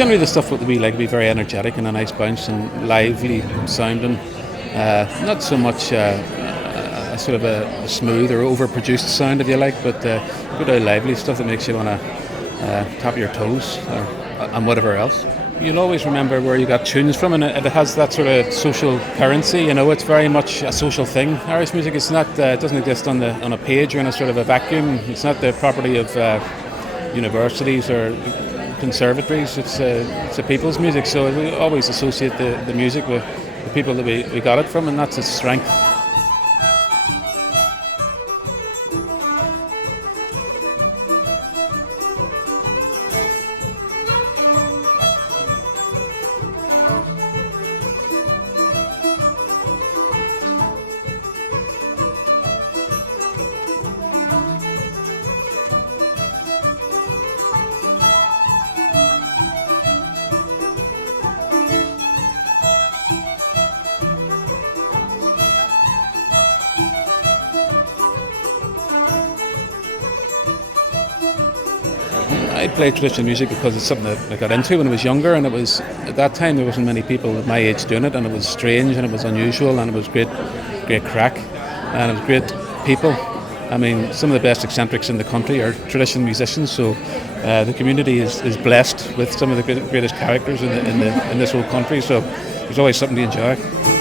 Generally the stuff that we like to be very energetic and a nice bounce and lively sounding. Not so much a sort of a smooth or overproduced sound, if you like, but good lively stuff that makes you want to tap your toes and whatever else. You'll always remember where you got tunes from, and it has that sort of social currency. It's very much a social thing. Irish music is not doesn't exist on a page or in a sort of a vacuum. It's not the property of universities or conservatories. It's a people's music, so we always associate the music with the people that we got it from, and that's its strength. I played traditional music because it's something that I got into when I was younger, and it was at that time there wasn't many people at my age doing it, and it was strange and it was unusual and it was great crack and it was great people. I mean, some of the best eccentrics in the country are traditional musicians, so the community is blessed with some of the greatest characters in this whole country. So there's always something to enjoy.